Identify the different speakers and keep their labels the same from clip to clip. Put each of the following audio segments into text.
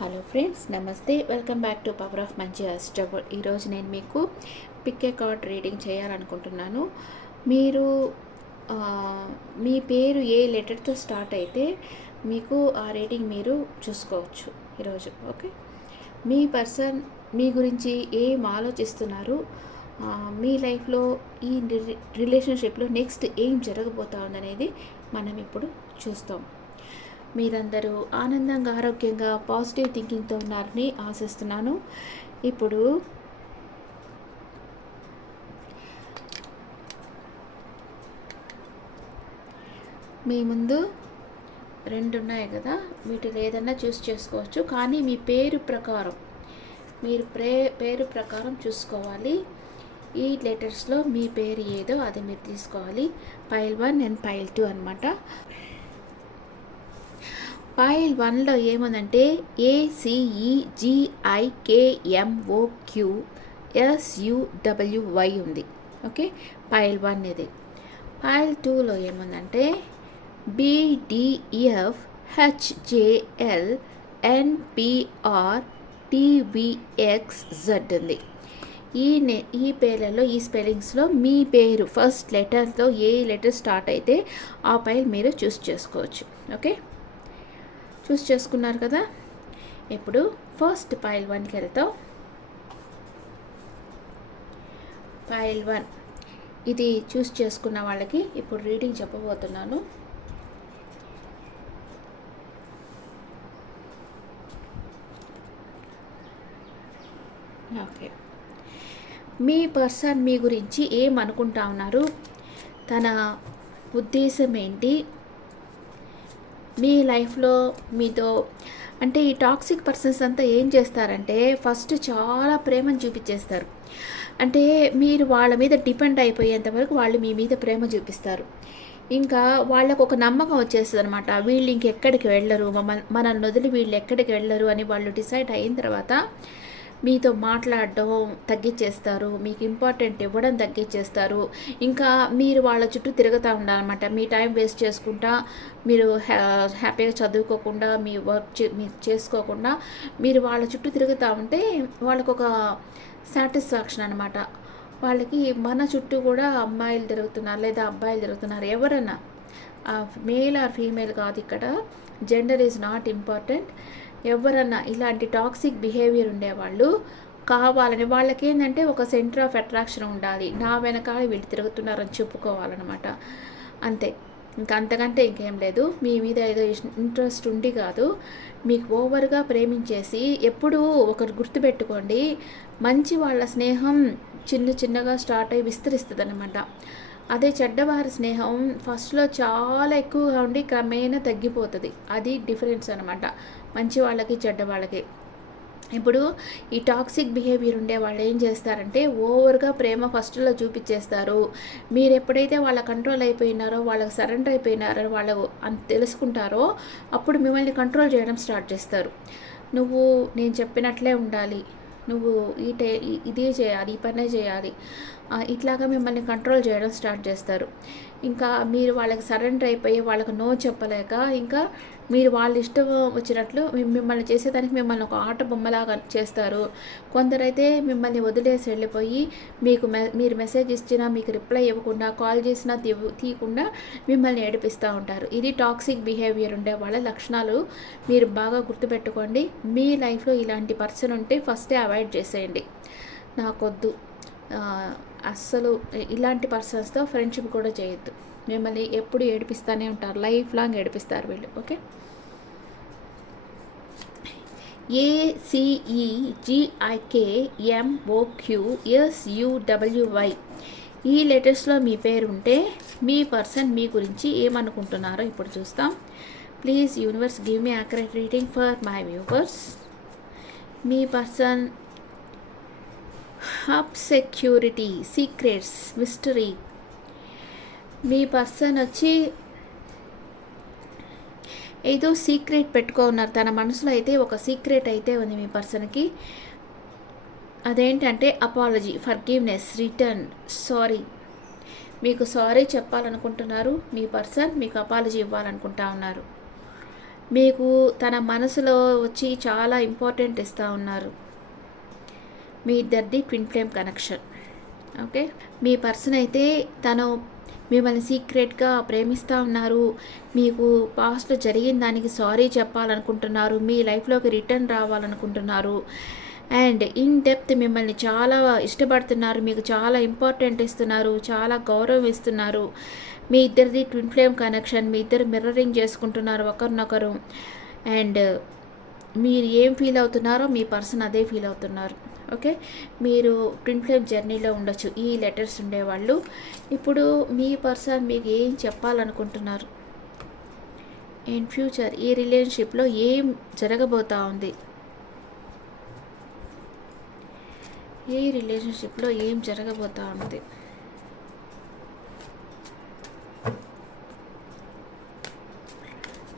Speaker 1: Hello friends నమస్తే. Welcome back to power of మంచి అస్టబుల్ ఈరోజు నేను మీకు పిక్ ఏ కార్డ్ రీడింగ్ చేయాలనుకుంటున్నాను. మీరు మీ పేరు ఏ లెటర్తో స్టార్ట్ అయితే మీకు ఆ రీడింగ్ మీరు చూసుకోవచ్చు ఈరోజు ఓకే మీ పర్సన్ మీ గురించి ఏం ఆలోచిస్తున్నారు? మీ లైఫ్లో ఈ రి- రిలేషన్షిప్లో నెక్స్ట్ ఏం జరగబోతా ఉందనేది మనం ఇప్పుడు చూస్తాం. మీరందరూ ఆనందంగా ఆరోగ్యంగా పాజిటివ్ థింకింగ్తో ఉన్నారని ఆశిస్తున్నాను. ఇప్పుడు మీ ముందు రెండు ఉన్నాయి కదా? వీటిలో ఏదన్నా చూస్ చేసుకోవచ్చు. కానీ మీ పేరు ప్రకారం మీరు ప్రే పేరు ప్రకారం చూసుకోవాలి. ఈ లెటర్స్లో మీ పేరు ఏదో అది మీరు తీసుకోవాలి. File one and file two అనమాట ఫైల్ వన్లో ఏముందంటే ఏసిఈజిఐకేఎంఓక్యూ ఎస్యుడబ్ల్యూవై ఉంది. ఓకే? ఫైల్ వన్ ఇది. ఫైల్ టూలో ఏముందంటే బీడిఎఫ్ హెచ్జేఎల్ ఎన్పిఆర్ టీవీఎక్స్ జెడ్ ఉంది. ఈ నే ఈ పేర్లలో ఈ స్పెల్లింగ్స్లో మీ పేరు ఫస్ట్ లెటర్తో ఏ లెటర్ స్టార్ట్ అయితే ఆ ఫైల్ మీరు చూస్ చేసుకోవచ్చు. ఓకే? చూస్ చేసుకున్నారు కదా? ఇప్పుడు ఫస్ట్ పైల్ వన్కి వెళ్తాం. పైల్ వన్ ఇది చూస్ చేసుకున్న వాళ్ళకి ఇప్పుడు రీడింగ్ చెప్పబోతున్నాను. ఓకే మీ పర్సన్ మీ గురించి ఏం అనుకుంటా ఉన్నారు? తన ఉద్దేశం ఏంటి? మీ లైఫ్లో మీతో అంటే ఈ టాక్సిక్ పర్సన్స్ అంతా ఏం చేస్తారంటే ఫస్ట్ చాలా ప్రేమను చూపించేస్తారు. అంటే మీరు వాళ్ళ మీద డిపెండ్ అయిపోయేంత వరకు వాళ్ళు మీ మీద ప్రేమ చూపిస్తారు. ఇంకా వాళ్ళకు ఒక నమ్మకం వచ్చేస్తుంది అనమాట వీళ్ళు ఇంకెక్కడికి వెళ్ళరు? మమ్మల్ని మనల్ని వదిలి వీళ్ళు ఎక్కడికి వెళ్ళరు అని వాళ్ళు డిసైడ్ అయిన తర్వాత మీతో మాట్లాడడం తగ్గించేస్తారు మీకు ఇంపార్టెంట్ ఇవ్వడం తగ్గించేస్తారు ఇంకా మీరు వాళ్ళ చుట్టూ తిరుగుతూ ఉండాలన్నమాట. మీ టైం వేస్ట్ చేసుకుంటా మీరు హ్యా- హ్యాపీగా చదువుకోకుండా మీ వర్క్ చే మీరు చేసుకోకుండా మీరు వాళ్ళ చుట్టూ తిరుగుతూ ఉంటే వాళ్ళకు ఒక సాటిస్ఫాక్షన్ అనమాట వాళ్ళకి మన చుట్టూ కూడా అమ్మాయిలు తిరుగుతున్నారు లేదా అబ్బాయిలు తిరుగుతున్నారు ఎవరన్నా. మేల్ ఆర్ ఫీమేల్ కాదు ఇక్కడ. జెండర్ ఈజ్ నాట్ ఇంపార్టెంట్ ఎవరన్నా ఇలాంటి టాక్సిక్ బిహేవియర్ ఉండేవాళ్ళు కావాలని వాళ్ళకి ఏంటంటే ఒక సెంటర్ ఆఫ్ అట్రాక్షన్ ఉండాలి. నా వెనకాల వీళ్ళు తిరుగుతున్నారని చెప్పుకోవాలన్నమాట. అంతే. ఇంకా అంతకంటే ఇంకేం లేదు. మీ మీద ఏదో ఇంట్రెస్ట్ ఉండి కాదు. మీకు ఓవర్గా ప్రేమించేసి ఎప్పుడూ ఒకరు గుర్తుపెట్టుకోండి. మంచి వాళ్ళ స్నేహం చిన్న చిన్నగా స్టార్ట్ అయ్యి విస్తరిస్తుంది అనమాట అదే చెడ్డవారి స్నేహం ఫస్ట్లో చాలా ఎక్కువగా ఉండి క్రమేణా తగ్గిపోతుంది. అది డిఫరెన్స్ అనమాట మంచి వాళ్ళకి చెడ్డ వాళ్ళకి. ఇప్పుడు ఈ టాక్సిక్ బిహేవియర్ ఉండే వాళ్ళు ఏం చేస్తారంటే ఓవర్గా ప్రేమ ఫస్ట్లో చూపించేస్తారు మీరు ఎప్పుడైతే వాళ్ళ కంట్రోల్ అయిపోయినారో వాళ్ళకి సరెండర్ అయిపోయినారో వాళ్ళు అని తెలుసుకుంటారో అప్పుడు మిమ్మల్ని కంట్రోల్ చేయడం స్టార్ట్ చేస్తారు. నువ్వు నేను చెప్పినట్లే ఉండాలి. నువ్వు ఈ టే ఇదే చేయాలి ఈ పనే చేయాలి. ఇట్లాగా మిమ్మల్ని కంట్రోల్ చేయడం స్టార్ట్ చేస్తారు. ఇంకా మీరు వాళ్ళకి సరెండర్ అయిపోయి వాళ్ళకి నో చెప్పలేక ఇంకా మీరు వాళ్ళ ఇష్టం వచ్చినట్లు మిమ్మల్ని చేసేదానికి మిమ్మల్ని ఒక ఆట బొమ్మలాగా చేస్తారు. కొందరైతే మిమ్మల్ని వదిలేసి వెళ్ళిపోయి మీకు మె మీరు మెసేజ్ ఇచ్చినా మీకు రిప్లై ఇవ్వకుండా కాల్ చేసినా తీయకుండా మిమ్మల్ని ఏడిపిస్తూ ఉంటారు. ఇది టాక్సిక్ బిహేవియర్ ఉండే వాళ్ళ లక్షణాలు మీరు బాగా గుర్తుపెట్టుకోండి. మీ లైఫ్లో ఇలాంటి పర్సన్ ఉంటే ఫస్టే అవాయిడ్ చేసేయండి. నాకొద్దు. అస్సలు ఇలాంటి పర్సన్స్తో ఫ్రెండ్షిప్ కూడా చేయొద్దు. మిమ్మల్ని ఎప్పుడు ఏడిపిస్తూనే ఉంటారు. లైఫ్ లాంగ్ ఏడిపిస్తారు వీళ్ళు. ఓకే ఏసిఈజిఐకే ఎంఓక్యూ ఎస్యుడబ్ల్యూవై ఈ లెటర్స్లో మీ పేరు ఉంటే మీ పర్సన్ మీ గురించి ఏమనుకుంటున్నారో ఇప్పుడు చూస్తాం. Please universe give me accurate reading for my viewers me person hub security secrets mystery me person వచ్చి ఏదో సీక్రెట్ పెట్టుకో ఉన్నారు. తన మనసులో అయితే ఒక సీక్రెట్ అయితే ఉంది మీ పర్సన్కి. అదేంటంటే అపాలజీ ఫర్గివ్నెస్ రిటర్న్ సారీ మీకు సారీ చెప్పాలనుకుంటున్నారు. మీ పర్సన్ మీకు అపాలజీ ఇవ్వాలనుకుంటా ఉన్నారు. మీకు తన మనసులో వచ్చి చాలా ఇంపార్టెంట్ ఇస్తూ ఉన్నారు. మీ ఇద్దరిది ట్విన్ ఫ్లేమ్ కనెక్షన్ ఓకే మీ పర్సన్ అయితే తను మిమ్మల్ని సీక్రెట్గా ప్రేమిస్తూ ఉన్నారు. మీకు పాస్ట్లో జరిగిన దానికి సారీ చెప్పాలనుకుంటున్నారు. మీ లైఫ్లోకి రిటర్న్ రావాలనుకుంటున్నారు. అండ్ ఇన్ డెప్త్ మిమ్మల్ని చాలా ఇష్టపడుతున్నారు. మీకు చాలా ఇంపార్టెంట్ ఇస్తున్నారు. చాలా గౌరవం ఇస్తున్నారు. మీ ఇద్దరిది ట్విన్ ఫ్లేమ్ కనెక్షన్ మీ ఇద్దరు మిర్రరింగ్ చేసుకుంటున్నారు ఒకరినొకరు. అండ్ మీరు ఏం ఫీల్ అవుతున్నారో మీ పర్సన్ అదే ఫీల్ అవుతున్నారు. ఓకే? మీరు ట్విన్ ఫ్లేమ్ జర్నీలో ఉండొచ్చు. ఈ లెటర్స్ ఉండేవాళ్ళు. ఇప్పుడు మీ పర్సన్ మీకు ఏం చెప్పాలనుకుంటున్నారు? ఇన్ ఫ్యూచర్ ఈ రిలేషన్షిప్లో ఏం జరగబోతా ఉంది? ఈ రిలేషన్షిప్లో ఏం జరగబోతా ఉంది?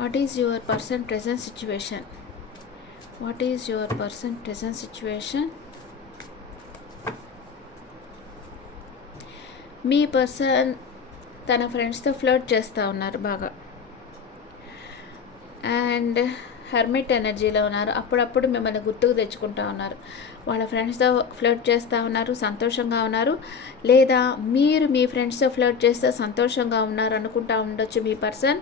Speaker 1: What is your person present situation what is your person present situation me person తన ఫ్రెండ్స్తో ఫ్లర్ట్ చేస్తూ ఉన్నారు బాగా. అండ్ హెర్మిట్ ఎనర్జీలో ఉన్నారు. అప్పుడప్పుడు మిమ్మల్ని గుర్తుకు తెచ్చుకుంటూ ఉన్నారు. వాళ్ళ ఫ్రెండ్స్తో ఫ్లర్ట్ చేస్తూ ఉన్నారు సంతోషంగా ఉన్నారు. లేదా మీరు మీ ఫ్రెండ్స్తో ఫ్లర్ట్ చేస్తే సంతోషంగా ఉన్నారు అనుకుంటా ఉండొచ్చు మీ పర్సన్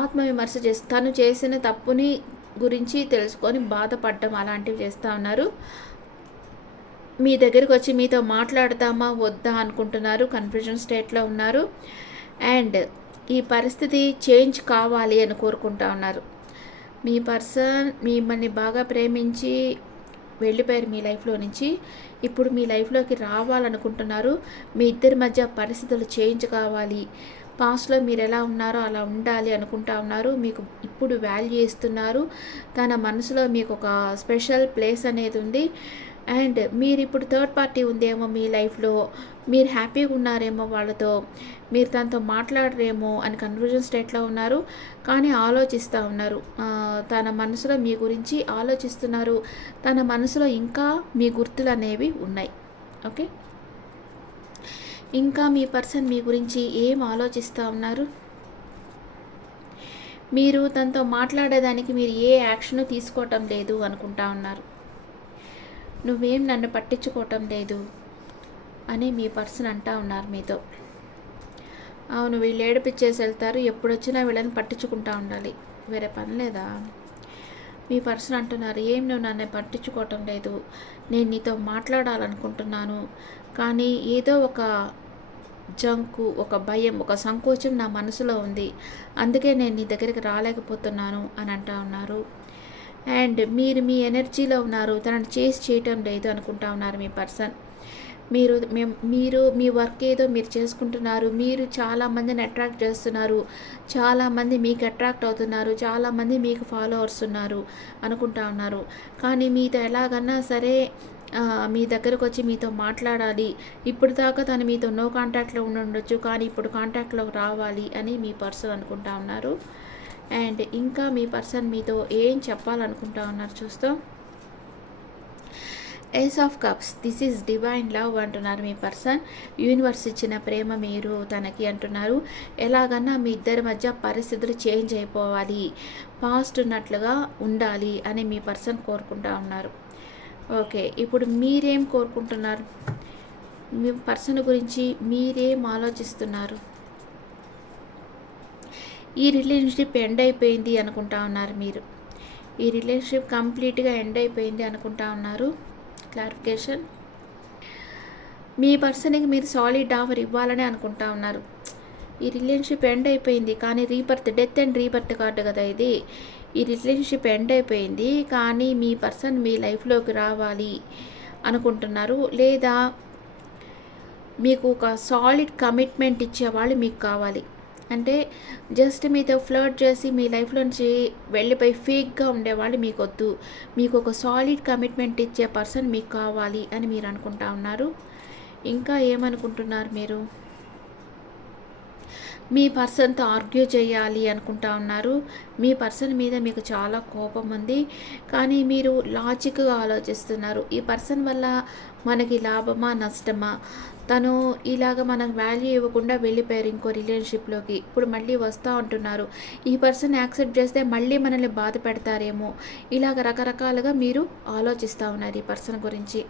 Speaker 1: ఆత్మవిమర్శ చేసి తను చేసిన తప్పుని గురించి తెలుసుకొని బాధపడడం అలాంటివి చేస్తూ ఉన్నారు. మీ దగ్గరికి వచ్చి మీతో మాట్లాడతామా వద్దా అనుకుంటున్నారు. కన్ఫ్యూజన్ స్టేట్లో ఉన్నారు. అండ్ ఈ పరిస్థితి చేంజ్ కావాలి అని కోరుకుంటా ఉన్నారు. మీ పర్సన్ మిమ్మల్ని బాగా ప్రేమించి వెళ్ళిపోయారు మీ లైఫ్లో నుంచి. ఇప్పుడు మీ లైఫ్లోకి రావాలనుకుంటున్నారు. మీ ఇద్దరి మధ్య పరిస్థితులు చేంజ్ కావాలి. పాస్ట్లో మీరు ఎలా ఉన్నారో అలా ఉండాలి అనుకుంటా ఉన్నారు. మీకు ఎప్పుడు వాల్యూ ఇస్తున్నారు? తన మనసులో మీకు ఒక స్పెషల్ ప్లేస్ అనేది ఉంది. అండ్ మీరు ఇప్పుడు థర్డ్ పార్టీ ఉందేమో మీ లైఫ్లో మీరు హ్యాపీగా ఉన్నారేమో వాళ్ళతో మీరు తనతో మాట్లాడరేమో అని కన్ఫ్యూజన్ స్టేట్లో ఉన్నారు. కానీ ఆలోచిస్తూ ఉన్నారు. తన మనసులో మీ గురించి ఆలోచిస్తున్నారు. తన మనసులో ఇంకా మీ గుర్తులు అనేవి ఉన్నాయి. ఓకే ఇంకా మీ పర్సన్ మీ గురించి ఏం ఆలోచిస్తూ ఉన్నారు? మీరు తనతో మాట్లాడేదానికి మీరు ఏ యాక్షన్ తీసుకోవటం లేదు అనుకుంటా ఉన్నారు. నువ్వేం నన్ను పట్టించుకోవటం లేదు అని మీ పర్సన్ అంటా ఉన్నారు మీతో. అవును వీళ్ళు ఏడిపించేసి వెళ్తారు. ఎప్పుడొచ్చినా వీళ్ళని పట్టించుకుంటా ఉండాలి. వేరే పని లేదా? మీ పర్సన్ అంటున్నారు ఏం నువ్వు నన్ను పట్టించుకోవటం లేదు. నేను నీతో మాట్లాడాలనుకుంటున్నాను. కానీ ఏదో ఒక జంకు ఒక భయం ఒక సంకోచం నా మనసులో ఉంది. అందుకే నేను నీ దగ్గరికి రాలేకపోతున్నాను అని అంటా ఉన్నారు. అండ్ మీరు మీ ఎనర్జీలో ఉన్నారు. తనని చేసి చేయటం లేదు అనుకుంటా ఉన్నారు మీ పర్సన్. మీరు మీరు మీ వర్క్ ఏదో మీరు చేసుకుంటున్నారు. మీరు చాలామందిని అట్రాక్ట్ చేస్తున్నారు. చాలామంది మీకు అట్రాక్ట్ అవుతున్నారు. చాలామంది మీకు ఫాలోవర్స్ ఉన్నారు అనుకుంటా ఉన్నారు. కానీ మీతో ఎలాగన్నా సరే మీ దగ్గరకు వచ్చి మీతో మాట్లాడాలి. ఇప్పుడు దాకా తను మీతో నో కాంటాక్ట్లో ఉండొచ్చు కానీ ఇప్పుడు కాంటాక్ట్లోకి రావాలి అని మీ పర్సన్ అనుకుంటా ఉన్నారు. అండ్ ఇంకా మీ పర్సన్ మీతో ఏం చెప్పాలనుకుంటా ఉన్నారు చూస్తాం. Ace of cups this is divine love అంటున్నారు మీ పర్సన్. యూనివర్స్ ఇచ్చిన ప్రేమ మీరు తనకి అంటున్నారు. ఎలాగన్నా మీ ఇద్దరి మధ్య పరిస్థితులు చేంజ్ అయిపోవాలి పాస్ట్ ఉన్నట్లుగా ఉండాలి అని మీ పర్సన్ కోరుకుంటా ఉన్నారు. ఓకే ఇప్పుడు మీరేం కోరుకుంటున్నారు? మీ పర్సన్ గురించి మీరేం ఆలోచిస్తున్నారు? ఈ రిలేషన్షిప్ ఎండ్ అయిపోయింది అనుకుంటా ఉన్నారు మీరు. ఈ రిలేషన్షిప్ కంప్లీట్గా ఎండ్ అయిపోయింది అనుకుంటా ఉన్నారు. క్లారిఫికేషన్? మీ పర్సన్కి మీరు సాలిడ్ ఆఫర్ ఇవ్వాలని అనుకుంటా ఉన్నారు. ఈ రిలేషన్షిప్ ఎండ్ అయిపోయింది కానీ rebirth death and rebirth card కదా ఇది. ఈ రిలేషన్షిప్ ఎండ్ అయిపోయింది. కానీ మీ పర్సన్ మీ లైఫ్లోకి రావాలి అనుకుంటున్నారు. లేదా మీకు ఒక సాలిడ్ కమిట్మెంట్ ఇచ్చేవాళ్ళు మీకు కావాలి. అంటే జస్ట్ మీతో ఫ్లర్ట్ చేసి మీ లైఫ్లో నుంచి వెళ్ళిపోయి ఫేక్గా ఉండేవాళ్ళు మీకు వద్దు మీకు ఒక సాలిడ్ కమిట్మెంట్ ఇచ్చే పర్సన్ మీకు కావాలి అని మీరు అనుకుంటా ఉన్నారు. ఇంకా ఏమనుకుంటున్నారు మీరు? మీ పర్సన్తో ఆర్గ్యూ చేయాలి అనుకుంటా ఉన్నారు. మీ పర్సన్ మీద మీకు చాలా కోపం ఉంది. కానీ మీరు లాజిక్గా ఆలోచిస్తున్నారు. ఈ పర్సన్ వల్ల మనకి లాభమా నష్టమా? తను ఇలాగ మనకు వాల్యూ ఇవ్వకుండా వెళ్ళిపోయారు ఇంకో రిలేషన్షిప్లోకి. ఇప్పుడు మళ్ళీ వస్తూ ఉంటున్నారు. ఈ పర్సన్ యాక్సెప్ట్ చేస్తే మళ్ళీ మనల్ని బాధ పెడతారేమో? ఇలాగ రకరకాలుగా మీరు ఆలోచిస్తూ ఉన్నారు ఈ పర్సన్ గురించి.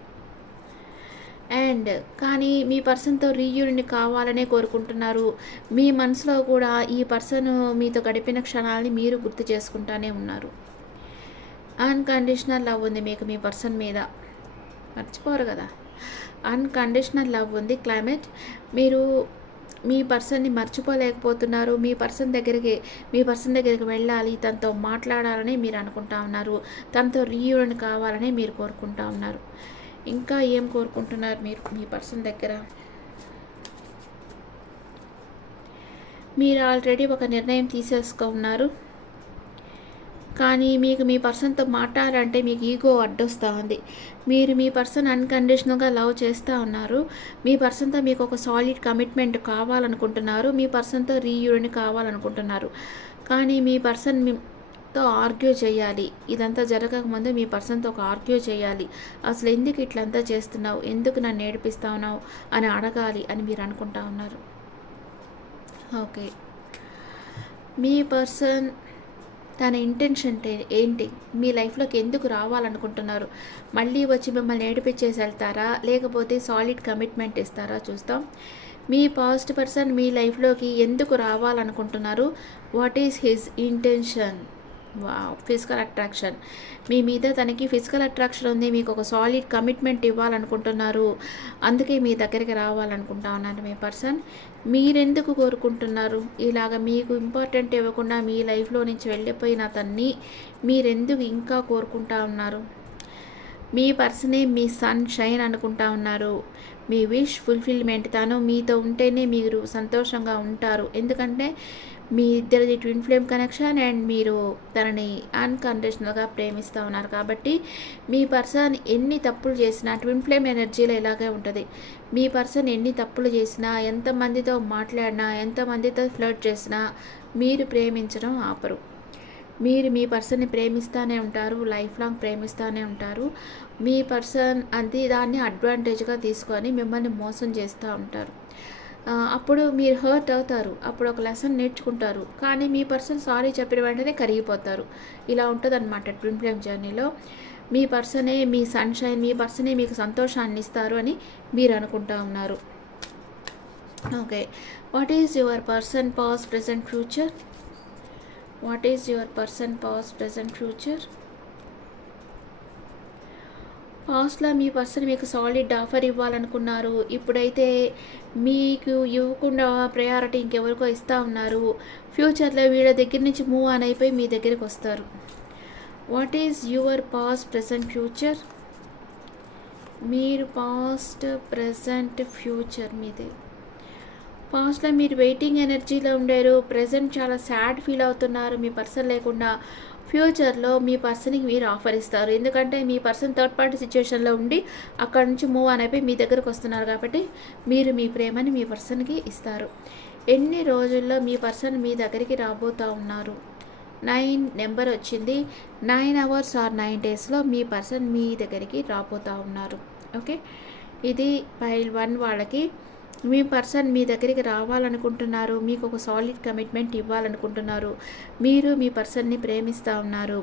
Speaker 1: అండ్ కానీ మీ పర్సన్తో రీయూనియన్ కావాలనే కోరుకుంటున్నారు. మీ మనసులో కూడా ఈ పర్సన్ మీతో గడిపిన క్షణాలని మీరు గుర్తు చేసుకుంటానే ఉన్నారు. అన్కండిషనల్ లవ్ ఉంది మీకు మీ పర్సన్ మీద. మర్చిపోరు కదా. అన్కండిషనల్ లవ్ ఉంది క్లైమేట్. మీరు మీ పర్సన్ని మర్చిపోలేకపోతున్నారు. మీ పర్సన్ దగ్గరికి మీ పర్సన్ దగ్గరికి వెళ్ళాలి తనతో మాట్లాడాలని మీరు అనుకుంటా ఉన్నారు. తనతో రీయూనియన్ కావాలని మీరు కోరుకుంటా ఉన్నారు. ఇంకా ఏం కోరుకుంటున్నారు మీరు మీ పర్సన్ దగ్గర? మీరు ఆల్రెడీ ఒక నిర్ణయం తీసేసుకున్నారు కానీ మీకు మీ పర్సన్తో మాట్లాడాలంటే మీకు ఈగో అడ్డొస్తూ ఉంది. మీరు మీ పర్సన్ అన్కండిషనల్గా లవ్ చేస్తూ ఉన్నారు. మీ పర్సన్తో మీకు ఒక సాలిడ్ కమిట్మెంట్ కావాలనుకుంటున్నారు. మీ పర్సన్తో రీయూరిన్ కావాలనుకుంటున్నారు. కానీ మీ పర్సన్ తో ఆర్గ్యూ చేయాలి. ఇదంతా జరగకముందు మీ పర్సన్తో ఒక ఆర్గ్యూ చేయాలి. అసలు ఎందుకు ఇట్లంతా చేస్తున్నావు? ఎందుకు నన్ను ఏడిపిస్తా ఉన్నావు? అని అడగాలి అని మీరు అనుకుంటా ఉన్నారు. ఓకే. మీ పర్సన్ తన ఇంటెన్షన్ ఏంటి? మీ లైఫ్లోకి ఎందుకు రావాలనుకుంటున్నారు? మళ్ళీ వచ్చి మిమ్మల్ని ఏడిపించేసి వెళ్తారా? లేకపోతే సాలిడ్ కమిట్మెంట్ ఇస్తారా? చూస్తాం. మీ పాస్ట్ పర్సన్ మీ లైఫ్లోకి ఎందుకు రావాలనుకుంటున్నారు? What is his intention? Physical attraction మీ మీద తనకి ఫిజికల్ అట్రాక్షన్ ఉంది మీకు ఒక సాలిడ్ కమిట్మెంట్ ఇవ్వాలనుకుంటున్నారు. అందుకే మీ దగ్గరికి రావాలనుకుంటా ఉన్నారు మీ పర్సన్ మీరెందుకు కోరుకుంటున్నారు? ఇలాగ మీకు ఇంపార్టెంట్ ఇవ్వకుండా మీ లైఫ్లో నుంచి వెళ్ళిపోయిన తన్ని మీరెందుకు ఇంకా కోరుకుంటా ఉన్నారు? మీ పర్సనే మీ సన్ షైన్ అనుకుంటా ఉన్నారు. మీ విష్ ఫుల్ఫిల్మెంట్ తను మీతో ఉంటేనే మీరు సంతోషంగా ఉంటారు. ఎందుకంటే మీ ఇద్దరిది ట్విన్ ఫ్లేమ్ కనెక్షన్ అండ్ మీరు తనని అన్కండిషనల్గా ప్రేమిస్తూ ఉన్నారు కాబట్టి మీ పర్సన్ ఎన్ని తప్పులు చేసినా ట్విన్ ఫ్లేమ్ ఎనర్జీలో ఇలాగే ఉంటుంది. మీ పర్సన్ ఎన్ని తప్పులు చేసినా ఎంతమందితో మాట్లాడినా ఎంతమందితో ఫ్లర్ట్ చేసినా మీరు ప్రేమించడం ఆపరు. మీరు మీ పర్సన్ని ప్రేమిస్తూనే ఉంటారు లైఫ్ లాంగ్ ప్రేమిస్తూనే ఉంటారు. మీ పర్సన్ అది దాన్ని అడ్వాంటేజ్గా తీసుకొని మిమ్మల్ని మోసం చేస్తూ ఉంటారు. అప్పుడు మీరు హర్ట్ అవుతారు. అప్పుడు ఒక లెసన్ నేర్చుకుంటారు. కానీ మీ పర్సన్ సారీ చెప్పిన వెంటనే కరిగిపోతారు. ఇలా ఉంటుంది అనమాట ట్విన్ ఫ్లేమ్ జర్నీలో మీ పర్సనే మీ సన్షైన్ మీ పర్సనే మీకు సంతోషాన్ని ఇస్తారు అని మీరు అనుకుంటా ఉన్నారు. Okay what is your person past present future what is your person past present future పాస్ట్లో మీ పర్సన్ మీకు సాలిడ్ ఆఫర్ ఇవ్వాలనుకున్నారు. ఇప్పుడైతే మీకు ఇవ్వకుండా ప్రయారిటీ ఇంకెవరికో ఇస్తూ ఉన్నారు. ఫ్యూచర్లో వీళ్ళ దగ్గర నుంచి మూవ్ ఆన్ అయిపోయి మీ దగ్గరికి వస్తారు. What is your past present future మీరు పాస్ట్ ప్రజెంట్ ఫ్యూచర్ మీదే. పాస్ట్లో మీరు వెయిటింగ్ ఎనర్జీలో ఉండారు. ప్రజెంట్ చాలా సాడ్ ఫీల్ అవుతున్నారు. మీ పర్సన్ లేకుండా ఫ్యూచర్లో మీ పర్సన్కి మీరు ఆఫర్ ఇస్తారు. ఎందుకంటే మీ పర్సన్ థర్డ్ పార్టీ సిచ్యువేషన్లో ఉండి అక్కడ నుంచి మూవ్ అని అయిపోయి మీ దగ్గరకు వస్తున్నారు కాబట్టి మీరు మీ ప్రేమని మీ పర్సన్కి ఇస్తారు. ఎన్ని రోజుల్లో మీ పర్సన్ మీ దగ్గరికి రాబోతూ ఉన్నారు? నైన్ నెంబర్ వచ్చింది. నైన్ అవర్స్ ఆర్ నైన్ డేస్లో మీ పర్సన్ మీ దగ్గరికి రాబోతూ ఉన్నారు. ఓకే? ఇది పైల్ వన్ వాళ్ళకి. మీ పర్సన్ మీ దగ్గరికి రావాలనుకుంటున్నారు మీకు ఒక సాలిడ్ కమిట్మెంట్ ఇవ్వాలనుకుంటున్నారు మీరు మీ పర్సన్ని ప్రేమిస్తూ ఉన్నారు.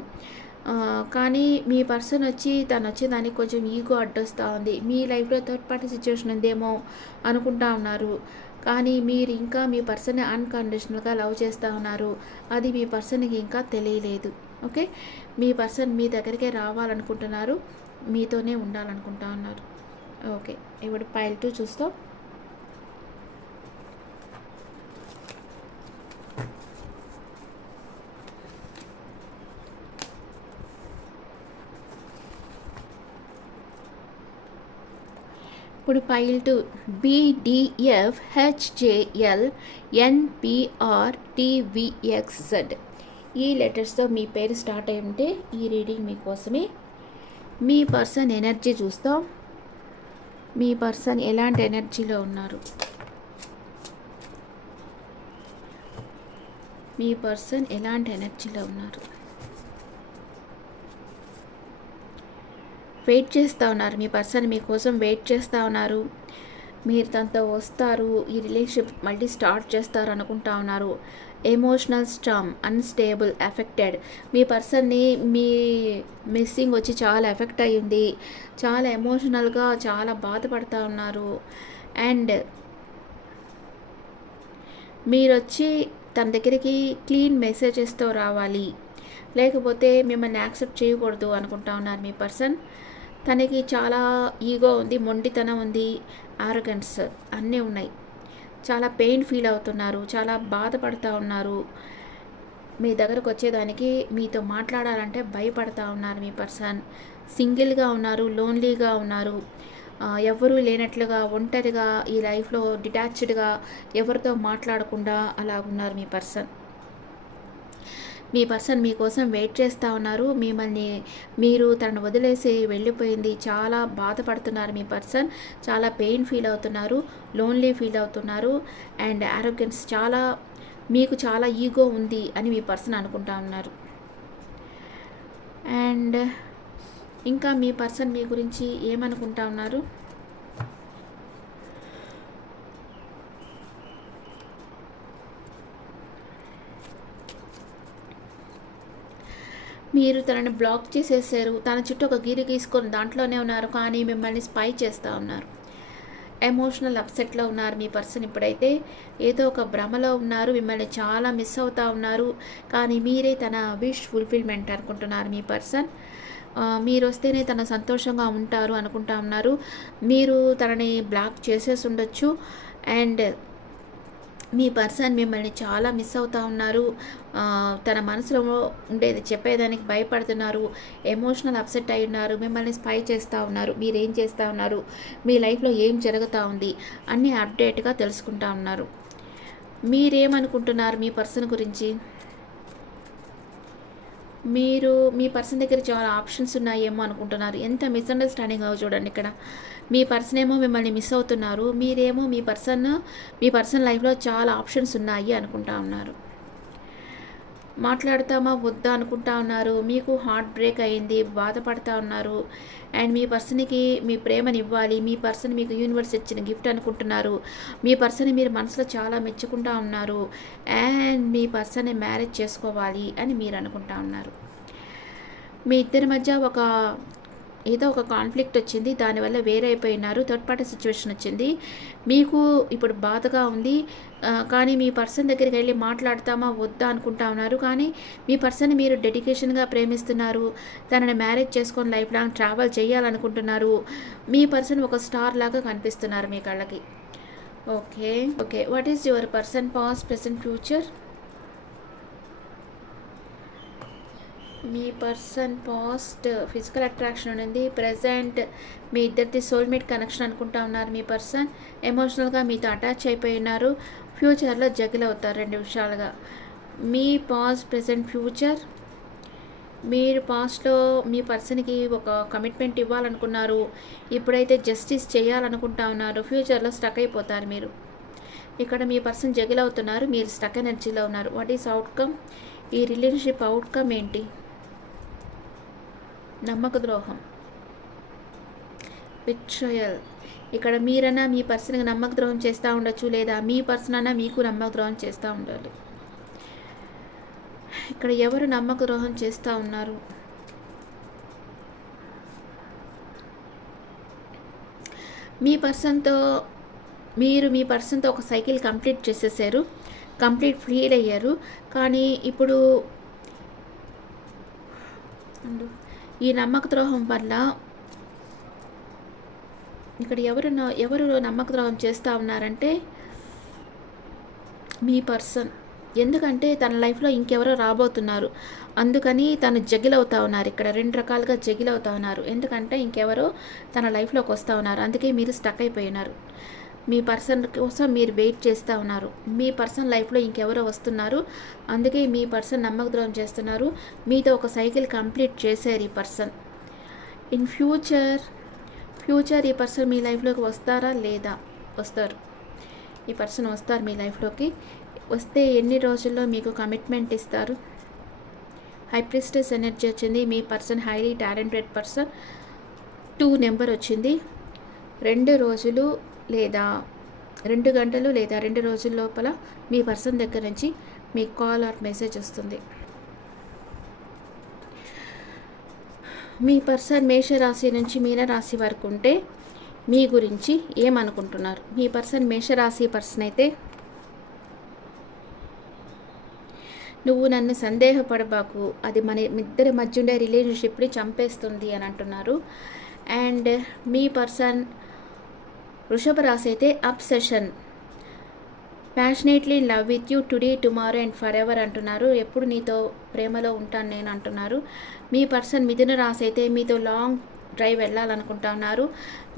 Speaker 1: కానీ మీ పర్సన్ వచ్చి తను వచ్చి దానికి కొంచెం ఈగో అడ్డొస్తూ ఉంది. మీ లైఫ్లో థర్డ్ పార్టీ సిచ్యువేషన్ ఉందేమో అనుకుంటా ఉన్నారు. కానీ మీరు ఇంకా మీ పర్సన్ని అన్కండిషనల్గా లవ్ చేస్తూ ఉన్నారు. అది మీ పర్సన్కి ఇంకా తెలియలేదు. ఓకే? మీ పర్సన్ మీ దగ్గరికే రావాలనుకుంటున్నారు. మీతోనే ఉండాలనుకుంటా ఉన్నారు. ఓకే. ఇప్పుడు పైల్ టూ చూస్తాం. ఇప్పుడు file two BDF HJL NPR TVXZ ఈ లెటర్స్తో మీ పేరు స్టార్ట్ అయి ఉంటే ఈ రీడింగ్ మీకోసమే. మీ పర్సన్ ఎనర్జీ చూస్తాం. మీ పర్సన్ ఎలాంటి ఎనర్జీలో ఉన్నారు? మీ పర్సన్ ఎలాంటి ఎనర్జీలో ఉన్నారు? వెయిట్ చేస్తూ ఉన్నారు. మీ పర్సన్ మీకోసం వెయిట్ చేస్తూ ఉన్నారు. మీరు తనతో వస్తారు. ఈ రిలేషన్షిప్ మళ్ళీ స్టార్ట్ చేస్తారు అనుకుంటా ఉన్నారు. Emotional storm unstable affected. మీ పర్సన్ని మీ మిస్సింగ్ వచ్చి చాలా ఎఫెక్ట్ అయ్యింది. చాలా ఎమోషనల్గా చాలా బాధపడుతూ ఉన్నారు. అండ్ మీరు వచ్చి తన దగ్గరికి క్లీన్ మెసేజెస్తో రావాలి. లేకపోతే మిమ్మల్ని యాక్సెప్ట్ చేయకూడదు అనుకుంటా ఉన్నారు మీ పర్సన్. తనకి చాలా ఈగో ఉంది మొండితనం ఉంది ఆరోగన్స్ అన్నీ ఉన్నాయి. చాలా పెయిన్ ఫీల్ అవుతున్నారు చాలా బాధపడుతూ ఉన్నారు. మీ దగ్గరకు వచ్చేదానికి మీతో మాట్లాడాలంటే భయపడతా ఉన్నారు మీ పర్సన్. సింగిల్గా ఉన్నారు లోన్లీగా ఉన్నారు. ఎవరూ లేనట్లుగా ఒంటరిగా ఈ లైఫ్లో డిటాచ్డ్గా ఎవరితో మాట్లాడకుండా అలా ఉన్నారు మీ పర్సన్. మీ పర్సన్ మీకోసం వెయిట్ చేస్తూ ఉన్నారు. మిమ్మల్ని మీరు తనను వదిలేసి వెళ్ళిపోయింది. చాలా బాధపడుతున్నారు మీ పర్సన్. చాలా పెయిన్ ఫీల్ అవుతున్నారు. లోన్లీ ఫీల్ అవుతున్నారు. అండ్ ఆరోగ్యన్స్ చాలా మీకు చాలా ఈగో ఉంది అని మీ పర్సన్ అనుకుంటా ఉన్నారు. అండ్ ఇంకా మీ పర్సన్ మీ గురించి ఏమనుకుంటా ఉన్నారు? మీరు తనని బ్లాక్ చేసేసారు. తన చుట్టూ ఒక గీరి గీసుకొని దాంట్లోనే ఉన్నారు. కానీ మిమ్మల్ని స్పై చేస్తూ ఉన్నారు. ఎమోషనల్ అప్సెట్లో ఉన్నారు మీ పర్సన్ ఇప్పుడైతే. ఏదో ఒక భ్రమలో ఉన్నారు. మిమ్మల్ని చాలా మిస్ అవుతూ ఉన్నారు. కానీ మీరే తన విష్ ఫుల్ఫిల్మెంట్ అనుకుంటున్నారు మీ పర్సన్. మీరు వస్తేనే తన సంతోషంగా ఉంటారు అనుకుంటా ఉన్నారు. మీరు తనని బ్లాక్ చేసేసి ఉండొచ్చు. అండ్ మీ పర్సన్ మిమ్మల్ని చాలా మిస్ అవుతూ ఉన్నారు. తన మనసులో ఉండేది చెప్పేదానికి భయపడుతున్నారు. ఎమోషనల్ అప్సెట్ అయి ఉన్నారు. మిమ్మల్ని స్పై చేస్తూ ఉన్నారు. మీరేం చేస్తూ ఉన్నారు? మీ లైఫ్లో ఏం జరుగుతూ ఉంది? అన్నీ అప్డేట్గా తెలుసుకుంటా ఉన్నారు. మీరేమనుకుంటున్నారు మీ పర్సన్ గురించి? మీరు మీ పర్సన్ దగ్గర చాలా ఆప్షన్స్ ఉన్నాయేమో అనుకుంటున్నారు. ఎంత మిస్అండర్స్టాండింగ్ అవు చూడండి ఇక్కడ. మీ పర్సన్ ఏమో మిమ్మల్ని మిస్ అవుతున్నారు. మీరేమో మీ పర్సన్ మీ పర్సన్ లైఫ్లో చాలా ఆప్షన్స్ ఉన్నాయి అనుకుంటా ఉన్నారు. మాట్లాడతామా? వద్దా? అనుకుంటా ఉన్నారు. మీకు హార్ట్ బ్రేక్ అయింది. బాధపడతా ఉన్నారు. అండ్ మీ పర్సన్కి మీ ప్రేమని ఇవ్వాలి. మీ పర్సన్ మీకు యూనివర్స్ ఇచ్చిన గిఫ్ట్ అనుకుంటున్నారు. మీ పర్సన్ మీరు మనసులో చాలా మెచ్చుకుంటా ఉన్నారు. అండ్ మీ పర్సన్ని మ్యారేజ్ చేసుకోవాలి అని మీరు అనుకుంటా ఉన్నారు. మీ ఇద్దరి మధ్య ఒక ఏదో ఒక కాన్ఫ్లిక్ట్ వచ్చింది దానివల్ల వేరే అయిపోయినారు థర్డ్ పార్టీ సిచ్యువేషన్ వచ్చింది. మీకు ఇప్పుడు బాధగా ఉంది కానీ మీ పర్సన్ దగ్గరికి వెళ్ళి మాట్లాడతామా వద్దా అనుకుంటా ఉన్నారు. కానీ మీ పర్సన్ మీరు డెడికేషన్గా ప్రేమిస్తున్నారు తనని మ్యారేజ్ చేసుకొని లైఫ్ లాంగ్ ట్రావెల్ చేయాలనుకుంటున్నారు. మీ పర్సన్ ఒక స్టార్ లాగా కనిపిస్తున్నారు మీ కళ్ళకి. Okay okay what is your person past present future me person past physical attraction ఉంది ప్రజెంట్ మీ ఇద్దరిది సోల్మేట్ కనెక్షన్ అనుకుంటా ఉన్నారు మీ పర్సన్. ఎమోషనల్గా మీతో అటాచ్ అయిపోయి ఉన్నారు. ఫ్యూచర్లో జగిల్ అవుతారు రెండు విషయాలుగా మీ పాస్ట్ ప్రజెంట్ ఫ్యూచర్? మీరు పాస్ట్లో మీ పర్సన్కి ఒక కమిట్మెంట్ ఇవ్వాలనుకున్నారు. ఇప్పుడైతే జస్టిస్ చేయాలనుకుంటా ఉన్నారు. ఫ్యూచర్లో స్టక్ అయిపోతారు మీరు. ఇక్కడ మీ పర్సన్ జగిల్ అవుతున్నారు. మీరు స్టక్ ఎనర్జీలో ఉన్నారు. వాట్ ఈస్ అవుట్కమ్ ఈ రిలేషన్షిప్ అవుట్కమ్ ఏంటి? నమ్మక ద్రోహం బిట్రయల్ ఇక్కడ మీరన్నా మీ పర్సన్కి నమ్మక ద్రోహం చేస్తూ ఉండొచ్చు లేదా మీ పర్సన్ అన్నా మీకు నమ్మక ద్రోహం చేస్తూ ఉండాలి. ఇక్కడ ఎవరు నమ్మక ద్రోహం చేస్తూ ఉన్నారు? మీ పర్సన్తో మీరు మీ పర్సన్తో ఒక సైకిల్ కంప్లీట్ చేసేసారు. కంప్లీట్ ఫీల్ అయ్యారు. కానీ ఇప్పుడు ఈ నమ్మక ద్రోహం వల్ల ఇక్కడ ఎవరు ఎవరు నమ్మక ద్రోహం చేస్తూ ఉన్నారంటే మీ పర్సన్. ఎందుకంటే తన లైఫ్లో ఇంకెవరో రాబోతున్నారు. అందుకని తను జగిలవుతా ఉన్నారు. ఇక్కడ రెండు రకాలుగా జగిలవుతా ఉన్నారు. ఎందుకంటే ఇంకెవరో తన లైఫ్లోకి వస్తూ ఉన్నారు. అందుకే మీరు స్టక్ అయిపోయినారు. మీ పర్సన్ కోసం మీరు వెయిట్ చేస్తూ ఉన్నారు. మీ పర్సన్ లైఫ్లో ఇంకెవరో వస్తున్నారు. అందుకే మీ పర్సన్ నమ్మక ద్రోహం చేస్తున్నారు. మీతో ఒక సైకిల్ కంప్లీట్ చేశారు ఈ పర్సన్. ఇన్ ఫ్యూచర్ ఫ్యూచర్ ఈ పర్సన్ మీ లైఫ్లోకి వస్తారా లేదా? వస్తారు. ఈ పర్సన్ వస్తారు మీ లైఫ్లోకి. వస్తే ఎన్ని రోజుల్లో మీకు కమిట్మెంట్ ఇస్తారు? హైప్రిస్టెస్ ఎనర్జీ వచ్చింది. మీ person highly talented person. Two number వచ్చింది. రెండు రోజులు లేదా రెండు గంటలు లేదా రెండు రోజుల లోపల మీ పర్సన్ దగ్గర నుంచి మీ కాల్ ఆర్ మెసేజ్ వస్తుంది. మీ పర్సన్ మేషరాశి నుంచి మీనరాశి వరకు ఉంటే మీ గురించి ఏమనుకుంటున్నారు? మీ పర్సన్ మేషరాశి పర్సన్ అయితే నువ్వు నన్ను సందేహపడబాకు. అది మన ఇద్దరి మధ్య ఉండే రిలేషన్షిప్ని చంపేస్తుంది అని అంటున్నారు. అండ్ మీ పర్సన్ వృషభ రాశి అయితే obsession passionately love with you today tomorrow and forever అంటున్నారు. ఎప్పుడు నీతో ప్రేమలో ఉంటాను నేను అంటున్నారు. మీ పర్సన్ మిథున రాశి అయితే మీతో లాంగ్ డ్రైవ్ వెళ్ళాలనుకుంటా ఉన్నారు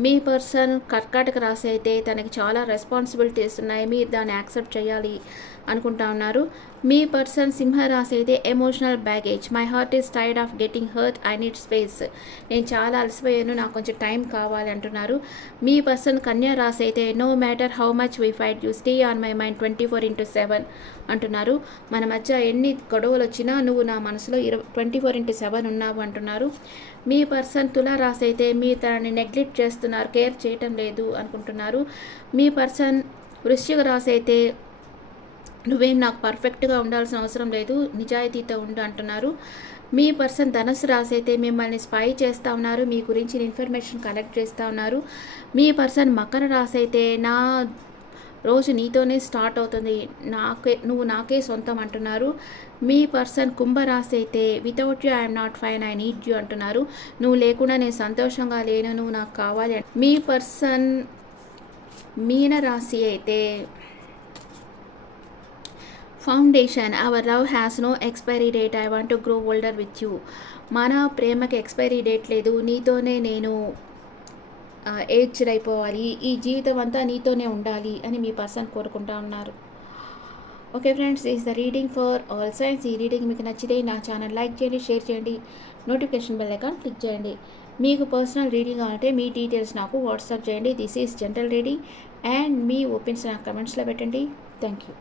Speaker 1: మీ పర్సన్ కర్కాటక రాశి అయితే తనకి చాలా రెస్పాన్సిబిలిటీస్ ఉన్నాయి. మీరు దాన్ని యాక్సెప్ట్ చేయాలి. అనుకుంటా ఉన్నారు. మీ పర్సన్ సింహరాశి అయితే emotional baggage my heart is tired of getting hurt I need space నేను చాలా అలసిపోయాను. నాకు కొంచెం టైం కావాలి అంటున్నారు. మీ పర్సన్ కన్యా రాశి అయితే no matter how much we fight you stay on my mind twenty four into seven అంటున్నారు. మన మధ్య ఎన్ని గొడవలు వచ్చినా నువ్వు నా మనసులో ఇరవై ట్వంటీ ఫోర్ ఇంటూ సెవెన్ ఉన్నావు అంటున్నారు. మీ పర్సన్ తులారాశి అయితే మీ తనని నెగ్లెక్ట్ చేస్తున్నారు కేర్ చేయటం లేదు అనుకుంటున్నారు. మీ పర్సన్ వృశ్చిక రాశి అయితే నువ్వేం నాకు పర్ఫెక్ట్గా ఉండాల్సిన అవసరం లేదు నిజాయితీతో ఉండు అంటున్నారు. మీ పర్సన్ ధనస్సు రాసి అయితే మిమ్మల్ని స్పై చేస్తూ ఉన్నారు మీ గురించి ఇన్ఫర్మేషన్ కలెక్ట్ చేస్తూ ఉన్నారు. మీ పర్సన్ మకర రాసి అయితే నా రోజు నీతోనే స్టార్ట్ అవుతుంది నాకే నువ్వు నాకే సొంతం అంటున్నారు. మీ పర్సన్ కుంభరాశి అయితే without you I'm not fine I need you అంటున్నారు. నువ్వు లేకుండా నేను సంతోషంగా లేను నువ్వు నాకు కావాలి మీ పర్సన్ మీన రాశి అయితే foundation our love has no expiry date I want to grow older with you మన ప్రేమకి ఎక్స్పైరీ డేట్ లేదు. నీతోనే నేను ఏజ్డ్ అయిపోవాలి. ఈ జీవితం అంతా నీతోనే ఉండాలి అని మీ పర్సన్ కోరుకుంటా ఉన్నారు. Okay friends is the reading for all signs ఈ రీడింగ్ మీకు నచ్చితే నా ఛానల్ లైక్ చేయండి షేర్ చేయండి. నోటిఫికేషన్ బెల్ అకౌంట్ క్లిక్ చేయండి. మీకు పర్సనల్ రీడింగ్ కావాలంటే మీ డీటెయిల్స్ నాకు వాట్సాప్ చేయండి. This is general reading and me opinions నాకు కమెంట్స్లో పెట్టండి. Thank you